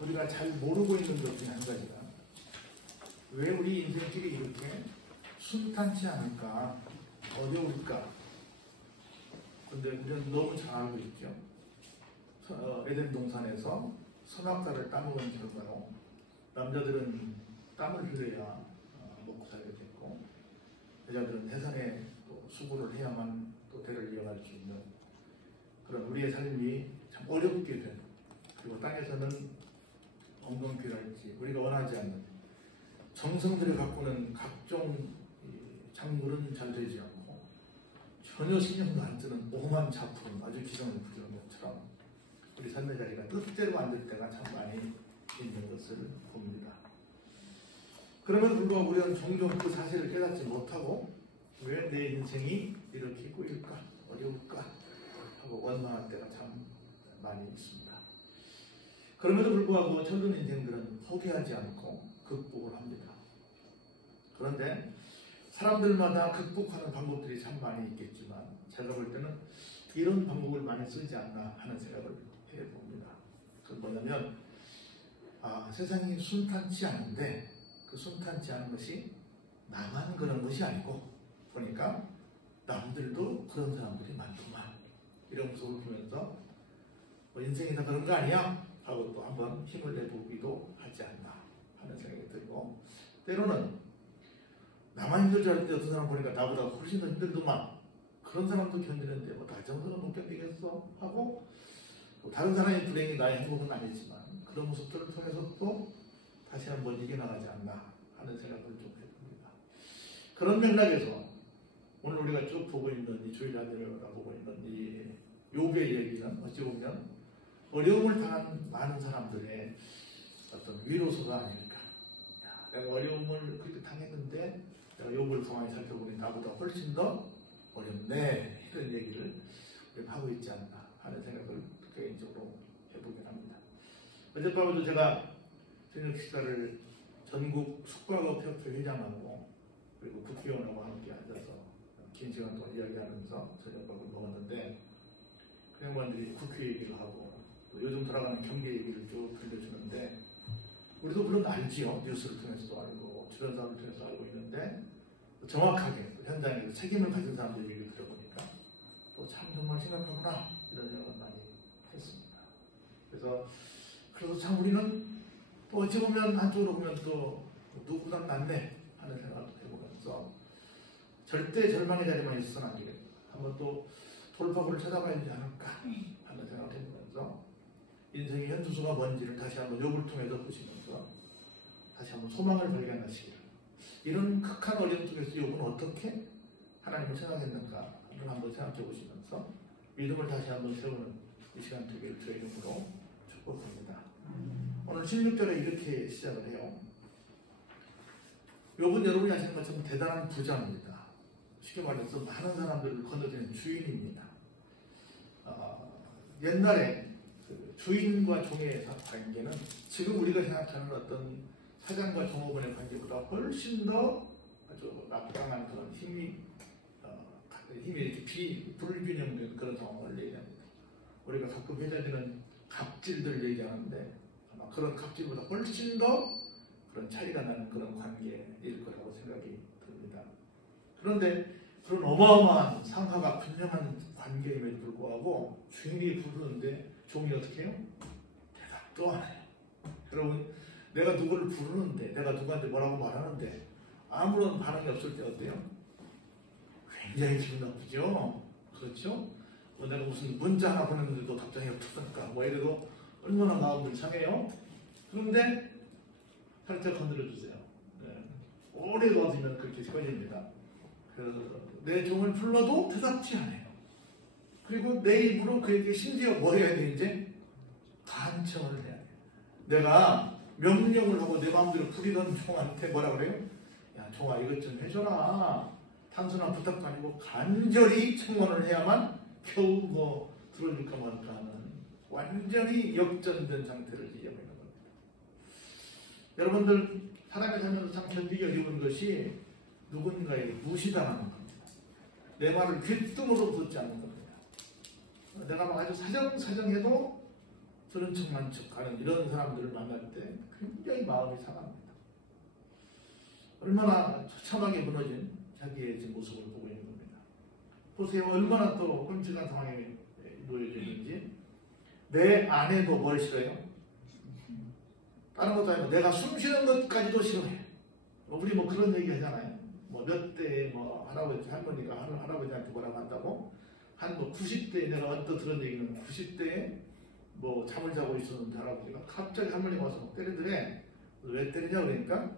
우리가 잘 모르고 있는 것 중에 한 가지가 왜 우리 인생길이 이렇게 순탄치 않을까, 어려울까. 근데 우리는 너무 잘 알고 있죠. 에덴 동산에서 선악과를 따먹은 결과로 남자들은 땀을 흘려야 먹고 살게 됐고, 여자들은 해산에 또 수고를 해야만 또 대를 이어갈 수 있는 그런 우리의 삶이 참 어렵게 된, 그리고 땅에서는 엉겅퀴랄지 우리가 원하지 않는 정성들이 가꾸는 각종 작물은 잘 되지 않고 전혀 신경도 안 쓰는 오만 작품, 아주 기성을 부리는 것처럼 우리 삶의 자리가 뜻대로 안 될 때가 참 많이 있는 것을 봅니다. 그럼에도 불구하고 우리는 종종 그 사실을 깨닫지 못하고 왜 내 인생이 이렇게 꼬일까, 어려울까 하고 원망할 때가 참 많이 있습니다. 그럼에도 불구하고 철든 인생들은 포기하지 않고 극복을 합니다. 그런데 사람들마다 극복하는 방법들이 참 많이 있겠지만 제가 볼 때는 이런 방법을 많이 쓰지 않나 하는 생각을 해봅니다. 그건 뭐냐면 세상이 순탄치 않은데 그 순탄치 않은 것이 나만 그런 것이 아니고 보니까 남들도 그런 사람들이 많구만, 이런 모습을 보면서 인생이 다 그런 거 아니야? 하고 또 한번 힘을 내보기도 하지 않나 하는 생각이 들고, 때로는 나만 힘들 줄 알았는데 어떤 사람 보니까 나보다 훨씬 더 힘들더만, 그런 사람도 견디는데 뭐 나 정도는 못 견디겠어 하고, 또 다른 사람의 불행이 나의 행복은 아니지만 그런 모습들을 통해서 또 다시 한번 이겨나가지 않나 하는 생각을 좀 해봅니다. 그런 맥락에서 오늘 우리가 쭉 보고 있는 이 주일야들과 보고 있는 이 욥의 얘기는 어찌 보면 어려움을 당한 많은 사람들의 어떤 위로서가 아닐까. 내가 어려움을 그렇게 당했는데 내가 욥을 가만히 살펴보니 나보다 훨씬 더 어렵네, 이런 얘기를 하고 있지 않나 하는 생각을 개인적으로 해보긴 합니다. 어젯밤에도 제가 저녁 식사를 전국 숙박업협회 회장하고 그리고 국회의원하고 함께 앉아서 긴 시간 동안 이야기하면서 저녁밥을 먹었는데, 그 양반들이 국회 얘기를 하고 요즘 돌아가는 경제 얘기를 쭉 들려주는데, 우리도 물론 알지요. 뉴스를 통해서도 알고 주변 사람을 통해서 알고 있는데 정확하게 현장에서 책임을 가진 사람들 얘기를 들어보니까 또 참 정말 심각하구나, 이런 생각을 많이 했습니다. 그래서 참 우리는 또 어찌 보면 한쪽으로 보면 또 누구보다 낫네 하는 생각을 해보면서 절대 절망의 자리만 있어서는 안 되겠다, 한번 또 돌파구를 찾아봐야 되지 않을까 하는 생각을 해보면서 인생의 현주소가 뭔지를 다시 한번 욥을 통해서 보시면서 다시 한번 소망을 발견하시기를, 이런 극한 어려움 속에서 욥은 어떻게 하나님을 생각했는가 한번 생각해 보시면서 믿음을 다시 한번 세우는 이 시간 되기를 주의 이름으로 축복합니다. 오늘 16절에 이렇게 시작을 해요. 욥은 여러분이 아시는 것처럼 대단한 부자입니다. 쉽게 말해서 많은 사람들을 건너뛰는 주인입니다. 옛날에 그 주인과 종의 관계는 지금 우리가 생각하는 어떤 사장과 종업원의 관계보다 훨씬 더 아주 막강한 그런 힘이 이렇게 불균형된 그런 상황을 얘기합니다. 우리가 가끔 회자되는 갑질들 얘기하는데 아마 그런 갑질보다 훨씬 더 그런 차이가 나는 그런 관계일 거라고 생각이 듭니다. 그런데 그런 어마어마한 상하가 분명한 관계임에도 불구하고 주인이 부르는데 종이 어떻게 해요? 대답도 안 해요. 여러분, 내가 누구를 부르는데, 내가 누구한테 뭐라고 말하는데 아무런 반응이 없을 때 어때요? 굉장히 기분 나쁘죠? 그렇죠? 내가 무슨 문자 하나 보냈는데도 답장이 없으니까 뭐 이래도 얼마나 마음들 상해요? 그런데 살짝 건드려주세요. 네. 오래 놔두면 그렇게 꺼집니다. 내 종을 불러도 대답지 않아요. 그리고 내 입으로 그에게 심지어 뭐 해야 돼? 이제 간청을 해야 돼요. 내가 명령을 하고 내 마음대로 부리던 종한테 뭐라 그래요? 야, 종아, 이것 좀 해줘라. 단순한 부탁도 아니고 간절히 청원을 해야만 겨우 뭐 들어줄까 말까 하는 완전히 역전된 상태를 얘기하고 있는 겁니다. 여러분들, 사람이 살면서 참 견디기 어려운 것이 누군가에게 무시당하는 겁니다. 내 말을 귀뚱으로 듣지 않는 겁니다. 내가 막 아주 사정사정해도 들은 척만 척하는 이런 사람들을 만날 때 굉장히 마음이 상합니다. 얼마나 처참하게 무너진 자기의 모습을 보고 있는 겁니다. 보세요. 얼마나 또 끔찍한 상황에 놓여져 있는지. 내 아내도 뭘 싫어해요? 다른 것도 아니고 내가 숨 쉬는 것까지도 싫어해. 우리 뭐 그런 얘기 하잖아요. 뭐 몇 대 뭐 할아버지 할머니가 할아버지한테 뭐라고 한다고? 한 뭐 90대에 내가 어떤 들은 얘기는 90대에 뭐 잠을 자고 있었는데 할아버지가 갑자기 할머니가 와서 막 때리더래. 왜 때리냐 그러니까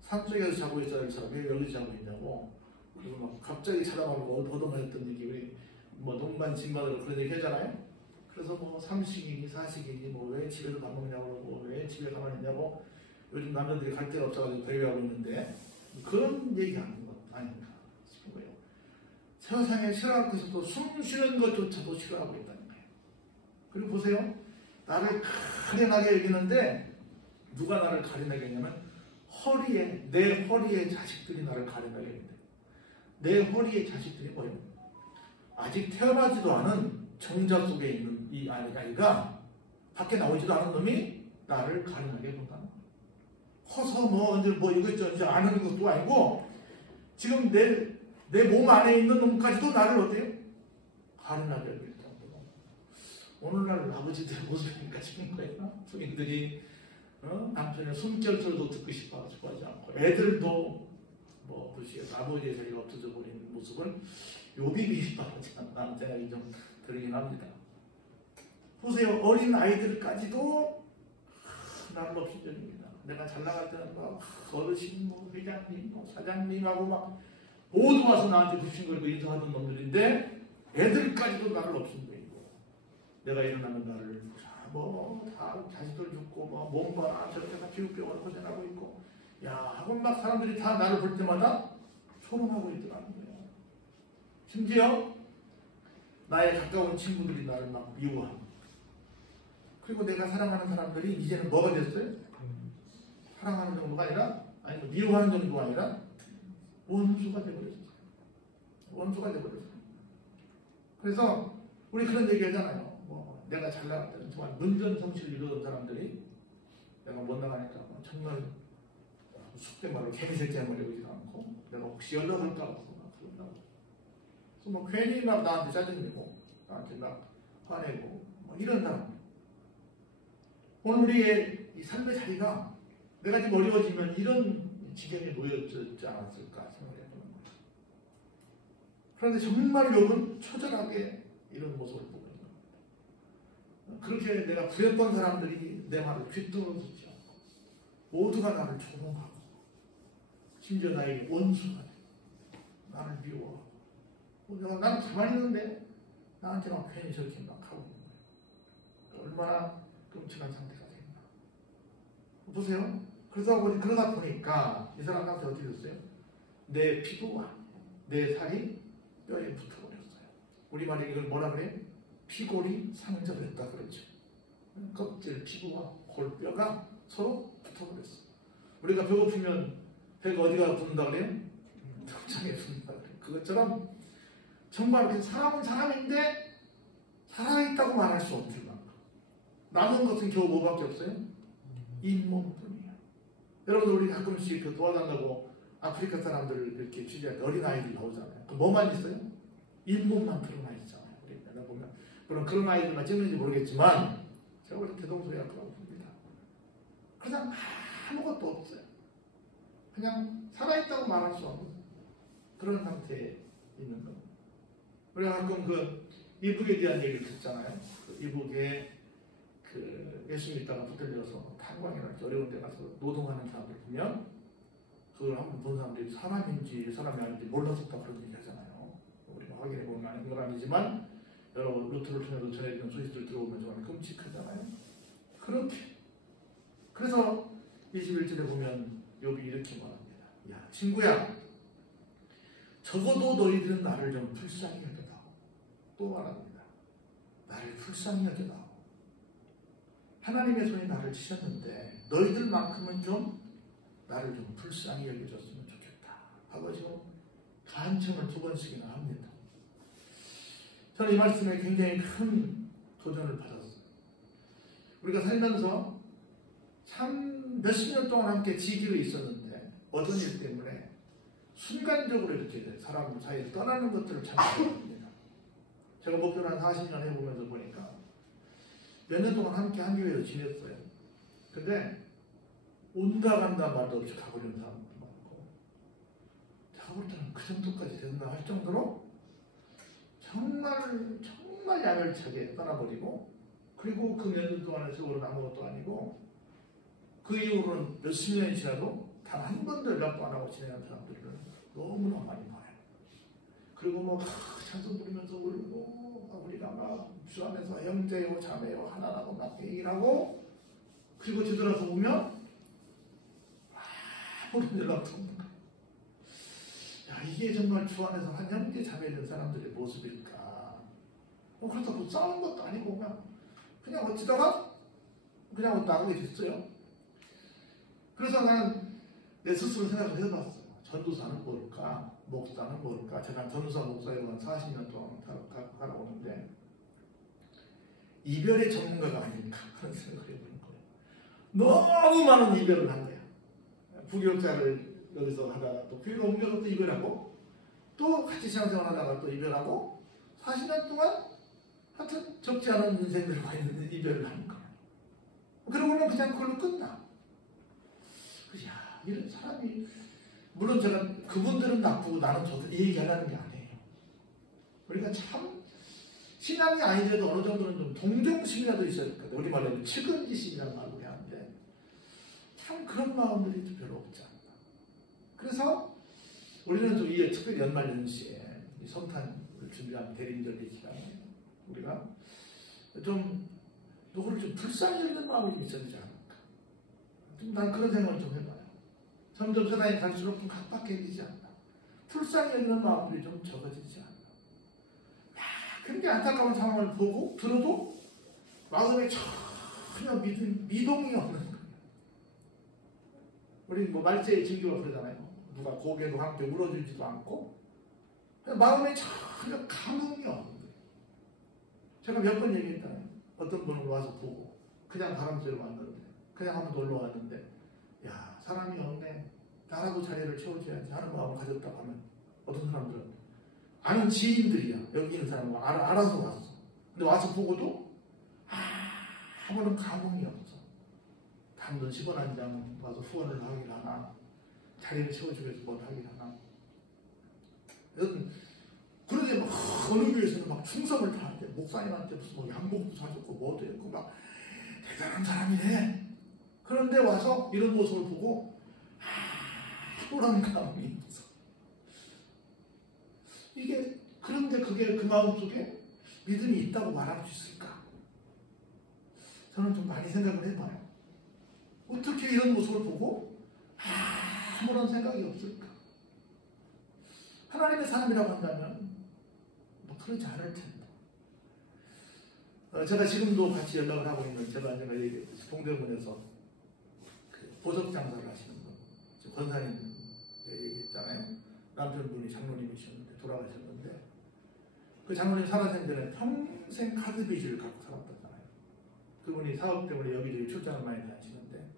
산속에서 자고 있어야 할 사람 왜 여기서 자고 있냐고. 그리고 막 갑자기 찾아가고 보도만 얘기 우리 뭐 농반 진반으로 그런 얘기 하잖아요. 그래서 뭐 삼식이니 사식이니 뭐 왜 집에서 밥 먹냐고 그러고 왜 집에 가만히 있냐고 요즘 남자들이 갈 데가 없어가지고 배회하고 있는데 그런 얘기 하는 것 아닌가 싶은 거예요. 세상에 싫어할 것도 숨 쉬는 것조차도 싫어하고 있다는 거예요. 그리고 보세요. 나를 가련하게 여기는데 누가 나를 가련하게 여기냐면 허리에 내 허리에 자식들이 나를 가련하게 여긴다. 내 허리에 자식들이 뭐예요? 아직 태어나지도 않은 정자 속에 있는 이 아이가 밖에 나오지도 않은 놈이 나를 가련하게 본다는 거예요. 커서 뭐 이것저것 아는 것도 아니고 지금 내 몸 안에 있는 놈까지도 나를 어때요? 가련하게 여긴다. 오늘날 아버지들의 모습이니까 싶은 거예요. 부인들이 남편의 숨결소리도 듣고 싶어 하지 않고 애들도 뭐 무시해서 아버지의 자리가 없어져 버리는 모습을 욥이 미흡하지 않나 생각이 좀 들긴 합니다. 보세요. 어린 아이들까지도 나를 없이 전입니다. 내가 잘 나갈 때는 막 어르신, 뭐 회장님, 뭐 사장님하고 막 모두 와서 나한테 부신거리고 인사하던 놈들인데 애들까지도 나를 없인 거예요. 내가 일어나면 나를 다 자식들 죽고 뭐 몸봐 저렇게 다 피부병으로 고생하고 있고 야 하고 막 사람들이 다 나를 볼 때마다 소름하고 있더라는 거예요. 심지어 나의 가까운 친구들이 나를 막 미워하고 그리고 내가 사랑하는 사람들이 이제는 뭐가 됐어요? 사랑하는 정도가 아니라 아니 미워하는 정도가 아니라 원수가 되어버렸어요. 원수가 되어버렸어요. 그래서 우리 그런 얘기 하잖아요. 내가 잘 나갈 때는 정말 문전성시를 이루던 사람들이 내가 못 나가니까 정말 속된 말로 개미새끼 한 마리 오지도 않고 내가 혹시 연락할까 봐서 막 그런다고. 그래서 뭐 괜히 막 나한테 짜증내고 나한테 막 화내고 뭐 이런 사람. 오늘 우리의 이 삶의 자리가 내가 좀 어려워지면 이런 지경에 놓여졌지 않았을까 생각을 해보는 거예요. 그런데 정말 욥은 처절하게 이런 모습을 보고 있는 겁니다. 그렇게 내가 구했던 사람들이 내 말을 귀뚫어주지 않고 모두가 나를 조롱하고 심지어 나에게 원수가 되고 나를 미워하고 나는 가만히 있는데 나한테 막 괜히 저렇게 막 하고 있는 거예요. 얼마나 끔찍한 상태가 되겠나. 보세요. 그러다 보니까 이 사람한테 어떻게 됐어요? 내 피부와 내 살이 뼈에 붙어버렸어요. 우리말에 이걸 뭐라 그래요? 피골이 상접했다 그러죠. 껍질, 피부와 골뼈가 서로 붙어버렸어요. 우리가 배고프면 배가 어디가 붙는다 그래요? 등장에 붙는다 그래요. 그것처럼 정말 사람은 사람인데 살아있다고 말할 수 없을 만큼 남은 것은 겨우 뭐밖에 없어요? 잇몸뿐이에요. 여러분들 우리 가끔씩 도와달라고 아프리카 사람들 이렇게 취재할 때 어린아이들 나오잖아요. 뭐만 있어요? 잇몸만 드러나 있잖아요. 우리 맨날 보면 물론 그런 아이들만 찍는지 모르겠지만 제가 원래 대동소이할 거라고 봅니다. 그냥 아무것도 없어요. 그냥 살아있다고 말할 수 없는 그런 상태에 있는 겁니다. 우리가 가끔 이북에 대한 얘기를 듣잖아요. 이북에 예수 믿다가 붙들려서 탄광이랄지 어려운 데 가서 노동하는 사람들 보면 그걸 한번 본 사람들이 사람인지 사람이 아닌지 몰랐었다 그런 얘기 하잖아요. 우리가 확인해 보면 아닌 건 아니지만 여러 루트를 통해서 전해지는 소식들 들어오면 정말 끔찍하잖아요. 그렇게 그래서 21절에 보면 욥이 이렇게 말합니다. 야 친구야 적어도 너희들은 나를 좀 불쌍히 여겨다오. 또 말합니다. 나를 불쌍히 여겨다오. 하나님의 손이 나를 치셨는데 너희들만큼은 좀 나를 좀 불쌍히 여겨줬으면 좋겠다 하고 지금 간청을 2번씩이나 합니다. 저는 이 말씀에 굉장히 큰 도전을 받았어요. 우리가 살면서 참 몇십 년 동안 함께 지기로 있었는데 어떤 일 때문에 순간적으로 이렇게 사람 사이에서 떠나는 것들을 참 어렵습니다. 제가 목표를 한 40년 해보면서 보니까 몇 년 동안 함께 한 교회에서 지냈어요. 근데 온다 간다 말도 없이 가버리는 사람도 많고, 제가 볼 때는 그 정도까지 된다 할 정도로 정말 야멸차게 떠나버리고, 그리고 그 몇 년 동안의 세월은 아무것도 아니고 그 이후로는 몇십 년이 지나도 단 한 번도 연락도 안 하고 지내는 사람들을 너무나 많이 봐요. 그리고 뭐 찬송 부르면서 울고, 우리가 막 주안에서 형제요 자매요 하나라고 막 얘기를 하고, 그리고 뒤돌아서 보면 아무런 연락도 없는 거예요. 야, 이게 정말 주안에서 한 형제 자매 된 사람들의 모습일까? 그렇다고 싸우는 것도 아니고 그냥 어찌다가 그냥 나가게 됐어요. 그래서 나는 내 스스로 생각을 해봤어요. 전도사는 뭘까? 목사는 뭘까? 제가 전도사 목사에서 한 40년 동안 살아오는데 이별의 전문가가 아닌가 하는 생각을 해보는 거예요. 너무 많은 이별을 한 거야. 부교육자를 여기서 하다가 또 교회로 옮겨서 또 이별하고, 또 같이 신앙생활 하다가 또 이별하고, 40년 동안 하여튼 적지 않은 인생들과 있는 이별을 하는 거예요. 그러고는 그냥 그걸로 끝나. 야, 이런 사람이, 물론 제가 그분들은 나쁘고 나는 좋다 이 얘기하려는 게 아니에요. 우리가 참 신앙이 아니더라도 어느 정도는 좀 동정심이라도 있어야 될 것 같아요. 우리 말로 측은지심이라는 말을 하는데 참 그런 마음들이 별로 없지 않나. 그래서 우리는 좀 이 특별히 연말 연시에 성탄을 준비한 대림절기 시간에 우리가 좀 누구를 좀 불쌍히 여기는 마음이 좀 있어야 되지 않을까. 난 그런 생각을 좀 해봐요. 점점 세상이 갈수록 좀 각박해지지 않나. 불쌍히 여기는 마음들이 좀 적어지지 않나. 굉장히 안타까운 상황을 보고 들어도 마음에 전혀 미동이 없는 거예요. 우리 뭐 말세의 진교가 그러잖아요. 누가 고개도 함께 울어주지도 않고 마음에 전혀 감흥이 없는 거예요. 제가 몇 번 얘기했잖아요. 어떤 분을 와서 보고 그냥 바람 쐬러 왔는데, 그냥 한번 놀러 왔는데, 야, 사람이 없네, 나라도 자리를 채워줘야지 하는 마음을 가졌다고 하면 어떤 사람들은 아는 지인들이야. 여기 있는 사람은 알아서 왔어. 근데 와서 보고도 아무런 감흥이 없어. 단돈 10원 한 장 와서 후원을 하긴 하나, 자리를 채워주기 위해서 뭘 하긴 하나. 그런데 막 어느 교회에서는 막 충성을 다하는데 목사님한테 무슨 뭐 양복도 사줬고 뭐도 했고 막 대단한 사람이네. 그런데 와서 이런 모습을 보고 아무런 감흥이 없어. 이게, 그런데 그게 그 마음속에 믿음이 있다고 말할 수 있을까? 저는 좀 많이 생각을 해봐요. 어떻게 이런 모습을 보고 아무런 생각이 없을까? 하나님의 사람이라고 한다면 뭐 그러지 않을 텐데. 제가 지금도 같이 연락을 하고 있는, 제가 얘기했듯이 동대문에서 그 보석 장사를 하시는 분, 권사님 얘기했잖아요. 남편분이 장로님이셨는데 돌아가셨는데, 그 장로님 살아생 전에 평생 카드 빚을 갖고 살았다잖아요. 그분이 사업 때문에 여기저기 출장을 많이 다니시는데,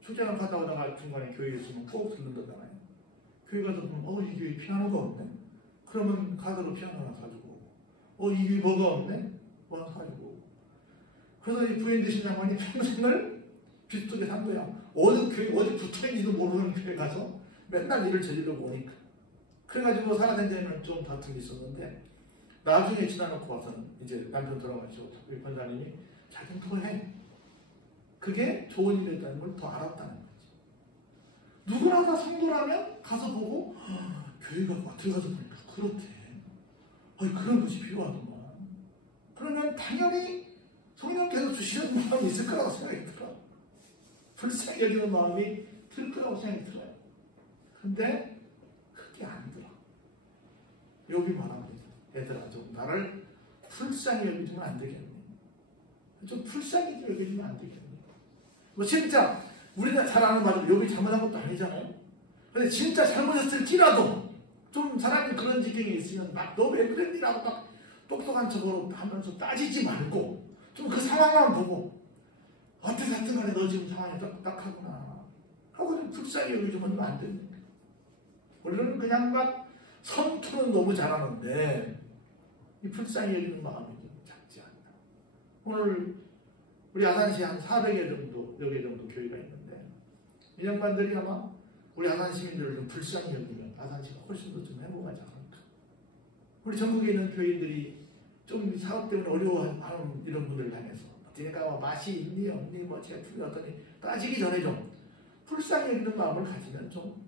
출장을 갔다 오다가 중간에 교회에 있으면 꼭 들른다잖아요. 교회 가서 보면 이 교회 피아노가 없네? 그러면 카드로 피아노 하나 사주고, 이 교회 뭐가 없네? 뭐 하나 사주고. 그래서 이 부인 되신 장관이 평생을 빚 속에 산 거야. 어디 붙어있는지도 모르는 교회 가서 맨날 일을 저지르고 오니까. 그래가지고 살아낸 데는 좀 다툼이 있었는데, 나중에 지나놓고 와서는 이제 남편 돌아가시고 우리 권사님이 자기는 그걸 해. 그게 좋은 일이었다는 걸 더 알았다는 거지. 누구나 다 성도라면 가서 보고 교회가 들어가서 보니까 그렇대. 그런 것이 필요하더만. 그러면 당연히 성령께서 주시는 마음이 있을 거라고 생각이 들어. 불쌍히 여기는 마음이 들 거라고 생각이 들어요. 근데 그게 안 들어. 욥이 말합니다. 얘들아, 좀 나를 불쌍히 여기지면 안 되겠니? 좀 불쌍히 여기지면 안 되겠니? 뭐 진짜 우리가 잘 아는 말로 욥이 잘못한 것도 아니잖아요. 근데 진짜 잘못했을지라도 좀 사람이 그런 지경에 있으면 막 너 왜 그랬니라고 막 똑똑한 척으로 하면서 따지지 말고 좀 그 상황만 보고 어떻게 하든 간에 너 지금 상황이 딱딱하구나 하고 불쌍히 여겨주면 안 됩니다. 우리는 그냥 막 선투는 너무 잘하는데 이 불쌍히 여기는 마음이 좀 작지 않나. 오늘 우리 아산시 한 400여 정도, 여개 정도 교회가 있는데 이 양반들이 아마 우리 아산 시민들을 좀 불쌍히 여기면 아산시가 훨씬 더 좀 행복하지 않을까. 우리 전국에 있는 교인들이 좀 사업 때문에 어려워하는 이런 분들을 향해서 그러니까 맛이 있니 없니 뭐 제가 풀렸더니 따지기 전에 좀 불쌍히 여기는 마음을 가지면 좀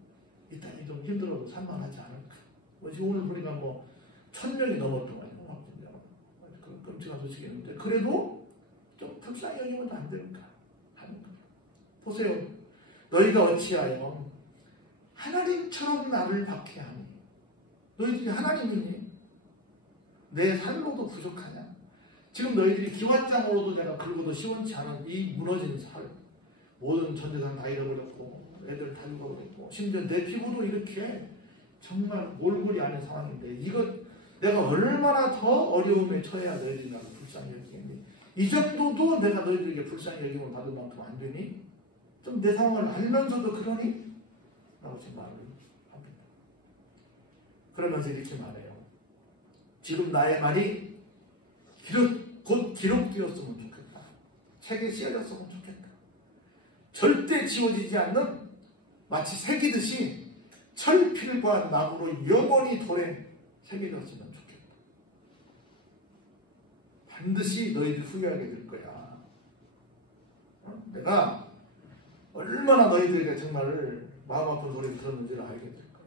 이 땅이 좀 힘들어도 살만하지 않을까. 오늘 보니까 뭐 1000명이 넘었더만요. 그 끔찍한 소식이었는데 그래도 좀 불쌍히 여기면 안 될까 하는 거예요. 보세요. 너희가 어찌하여 하나님처럼 나를 박해하니 너희들이 하나님이니 내 살로도 부족하냐. 지금 너희들이 기왓장으로도 내가 긁어도 시원치 않은 이 무너진 살 모든 전재산 다 잃어버렸고 애들 다 죽어버렸고 심지어 내 피부도 이렇게 정말 몰골이 아닌 상황인데 이거 내가 얼마나 더 어려움에 처해야 너희들이 나를 불쌍히 여기겠니. 이 정도도 내가 너희들에게 불쌍히 여김을 받을 만큼 안 되니 좀 내 상황을 알면서도 그러니 라고 지금 말을 합니다. 그러면서 이렇게 말해요. 지금 나의 말이 곧 기록되었으면 좋겠다. 책에 쓰여졌으면 좋겠다. 절대 지워지지 않는 마치 새기듯이 철필과 나무로 영원히 돌에 새겨졌으면 좋겠다. 반드시 너희들 후회하게 될 거야. 내가 얼마나 너희들에게 정말 마음 아픈 소리를 들었는지를 알게 될 거야.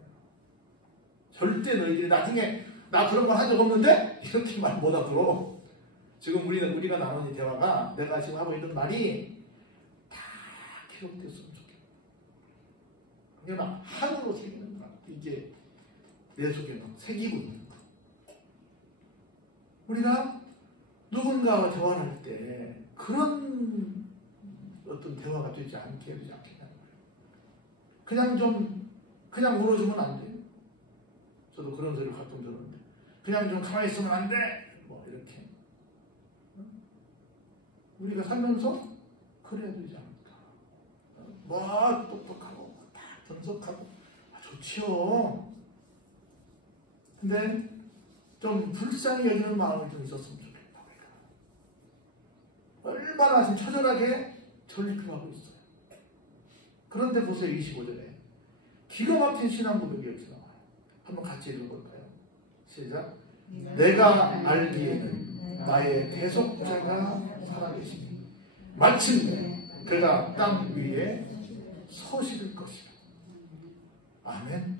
절대 너희들이 나중에 나 그런 거 한 적 없는데 이렇게 말 못 하도록 지금 우리가 나눈 이 대화가 내가 지금 하고 있는 말이 다 기록됐으면 좋겠다. 그게 막 하늘로 새기는 거야. 이게 내 속에 막 새기고 있는 거야. 우리가 누군가와 대화할 때 그런 어떤 대화가 되지 않게 되지 않겠냐는 거예요. 그냥 울어주면 안 돼. 저도 그런 소리를 가끔 들었는데 그냥 좀 가만히 있으면 안 돼. 뭐 이렇게. 우리가 살면서 그래야 되지 않을까. 뭐 똑똑하고 다 분석하고 좋지요. 근데 좀 불쌍히 여기는 마음이 좀 있었으면 좋겠다. 얼마나 지금 처절하게 전립표하고 있어요. 그런데 보세요. 25절에 기가 막힌 신앙 고백이 여기서 나와요. 한번 같이 읽어볼까요? 시작. 내가 알기에는 나의 대속자가 살아계시니 마침내 그가 땅 위에 서실 것이라. 아멘.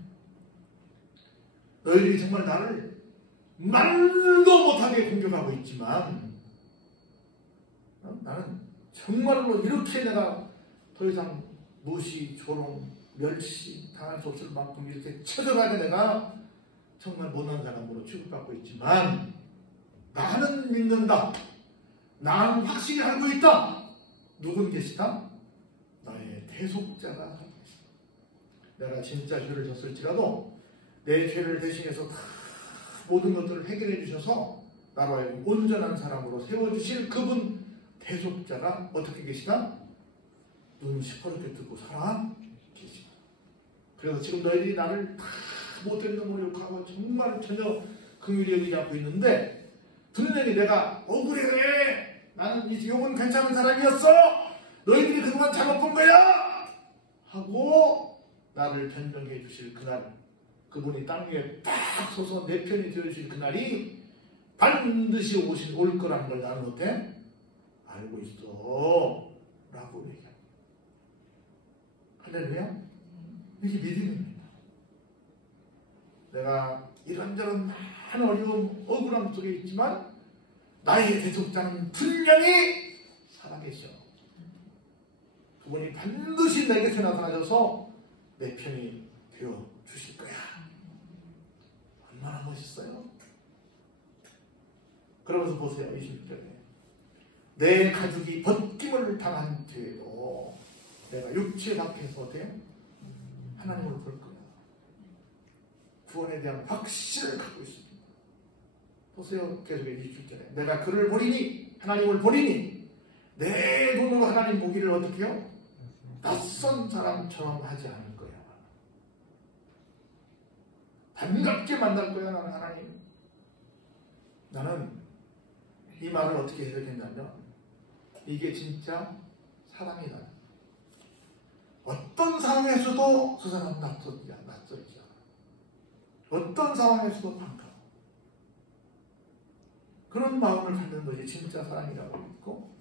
너희들이 정말 나를 말도 못하게 공격하고 있지만 나는 정말로 이렇게 내가 더 이상 무시, 조롱, 멸시 당할 수 없을 만큼 이렇게 처절하게 내가 정말 못난 사람으로 취급받고 있지만 나는 믿는다. 나는 확실히 알고 있다. 누군 계시다? 나의 대속자가 계시다. 내가 진짜 죄를 졌을지라도 내 죄를 대신해서 다 모든 것들을 해결해 주셔서 나로 하여금 온전한 사람으로 세워주실 그분 대속자가 어떻게 계시다? 눈 시퍼렇게 뜨고 살아 계시다. 그래서 지금 너희들이 나를 다 못된 놈으로 욕하고 정말 전혀 긍휼히 여기지 않고 있는데 분명히 내가 억울해. 나는 이 욕은 괜찮은 사람이었어. 너희들이 그동안 잘못 본 거야. 하고 나를 변명해 주실 그날 그분이 땅 위에 딱 서서 내 편이 되어주실 그날이 반드시 올 거라는 걸 나는 어때? 알고 있어. 라고 얘기합니다. 할렐루야? 이게 믿음입니다. 내가 이런저런 많은 어려움, 억울함 속에 있지만 나의 대속자는 분명히 살아계셔. 그분이 반드시 내 곁에 나타나셔서 내 편이 되어 주실 거야. 얼마나 멋있어요? 그러면서 보세요. 20절에 내 가죽이 벗김을 당한 뒤에도 내가 육체 밖에서 하나님을 볼 거야. 구원에 대한 확신을 갖고 있습니다. 보세요. 계속해 27절에 내가 그를 보리니 하나님을 보리니 내 돈으로 하나님 보기를 어떻게 해요? 낯선 사람처럼 하지 않을 거야. 반갑게 만날 거야, 나는 하나님. 나는 이 말을 어떻게 해석했냐면, 이게 진짜 사랑이다. 어떤 상황에서도 그 사람 낯설지 않아. 어떤 상황에서도 반가워. 그런 마음을 갖는 것이 진짜 사랑이라고 믿고,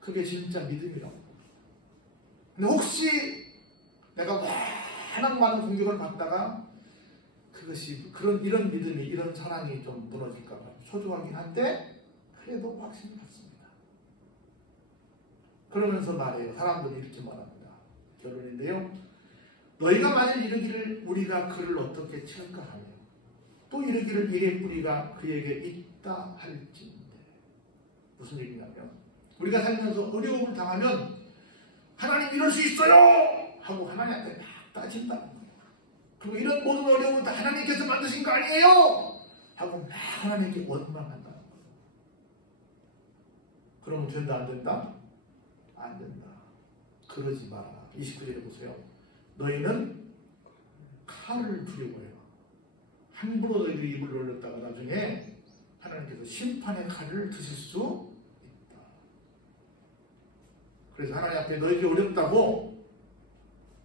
그게 진짜 믿음이라고. 근데 혹시 내가 워낙 많은 공격을 받다가 그것이 이런 믿음이, 이런 사랑이 좀 무너질까 봐 초조하긴 한데 그래도 확신이 갖습니다. 그러면서 말해요. 사람들이 이렇게 말합니다. 결론인데요. 너희가 만일 이르기를 우리가 그를 어떻게 칠까 하며 또 이르기를 이의 뿌리가 그에게 있다 할진대. 무슨 얘기냐면, 우리가 살면서 어려움을 당하면 하나님 이럴 수 있어요 하고 하나님한테 막 따진다는 거예요. 그리고 이런 모든 어려움을 다 하나님께서 만드신 거 아니에요 하고 막 하나님께 원망한다는 거예요. 그러면 된다 안 된다? 안 된다. 그러지 마라. 29절에 보세요. 너희는 칼을 두려워해요. 함부로 너희들이 입을 놀렸다가 나중에 하나님께서 심판의 칼을 드실 수 있다. 그래서 하나님 앞에 너희들이 어렵다고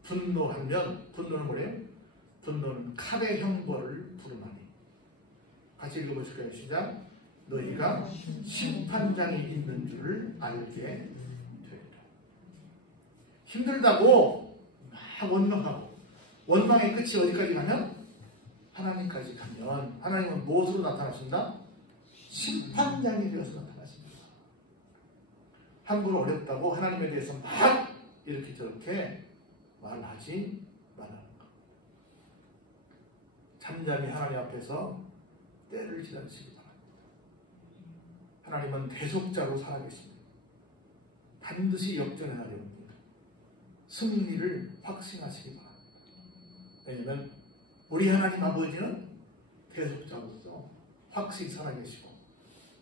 분노하면, 분노는 뭐래요? 분노는 칼의 형벌을 부르나니. 같이 읽어보실까요? 시작. 너희가 심판장이 있는 줄을 알게 되리라. 힘들다고 막 원망하고, 원망의 끝이 어디까지 가면? 하나님까지 가면, 하나님은 무엇으로 나타나신다? 심판장이 되어서 나타나십니다. 함부로 어렵다고 하나님에 대해서 막 이렇게 저렇게 말하지 말라는 것. 잠잠히 하나님 앞에서 때를 기다리시기 바랍니다. 하나님은 대속자로 살아계십니다. 반드시 역전의 날이 옵니다. 승리를 확신하시기 바랍니다. 왜냐하면 우리 하나님 아버지는 대속자로서 확실히 살아계시고,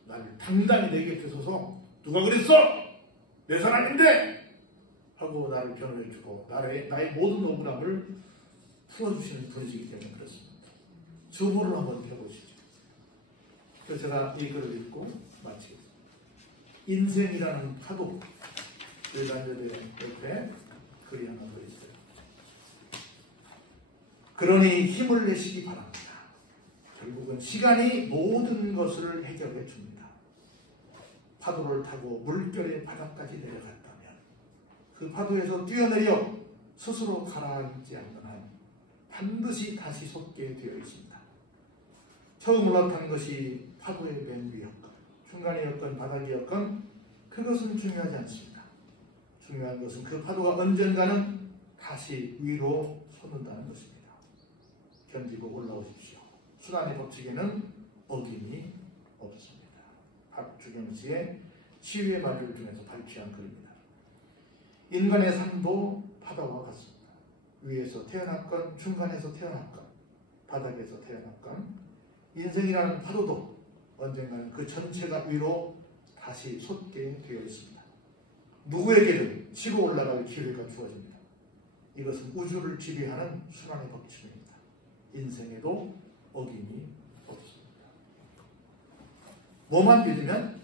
나를 당당히 내 곁에 서서 누가 그랬어? 내 사람인데! 하고 나를 변호해주고 나의 모든 억울함을 풀어주시는 분이시기 때문에 그렇습니다. 주보를 한번 해보시죠. 그래서 제가 이 글을 읽고 마치겠습니다. 인생이라는 파도, 외단절의 옆에 글이 하나 더 있어요. 그러니 힘을 내시기 바랍니다. 결국은 시간이 모든 것을 해결해 줍니다. 파도를 타고 물결의 바닥까지 내려갔다면 그 파도에서 뛰어내려 스스로 가라앉지 않는 한 반드시 다시 솟게 되어 있습니다. 처음 올라탄 것이 파도의 맨 위였건 중간이었건 바닥이었건 그것은 중요하지 않습니다. 중요한 것은 그 파도가 언젠가는 다시 위로 솟는다는 것입니다. 견디고 올라오십시오. 순환의 법칙에는 어김이 없습니다. 박주경 씨의 치유의 마리를 중에서 발췌한 글입니다. 인간의 삶도 바다와 같습니다. 위에서 태어났건 중간에서 태어났건 바닥에서 태어났건 인생이라는 파도도 언젠가는 그 전체가 위로 다시 솟게 되어 있습니다. 누구에게든 치고 올라갈 기회가 주어집니다. 이것은 우주를 지배하는 순환의 법칙입니다. 인생에도 어김이 없습니다. 뭐만 믿으면,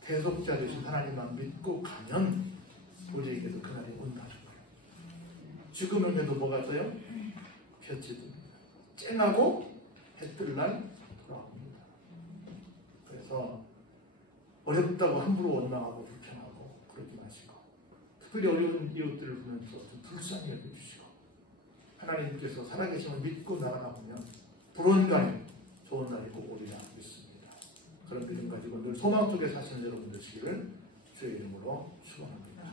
대속자 되신 하나님만 믿고 가면 우리에게도 그날이 온다는 거예요. 죽음에도 뭐가 떠요? 볕이 듭니다. 쨍하고 해뜰 날 돌아옵니다. 그래서 어렵다고 함부로 원망하고 불평하고 그러지 마시고, 특별히 어려운 이웃들을 보면서 좀 불쌍히 여겨주시고, 하나님께서 살아계심을 믿고 나아가보면 불언간에 좋은 날이 꼭 오리라 믿습니다. 그런 믿음 가지고 늘 소망 속에 사시는 여러분 되시기를 주의 이름으로 축원합니다.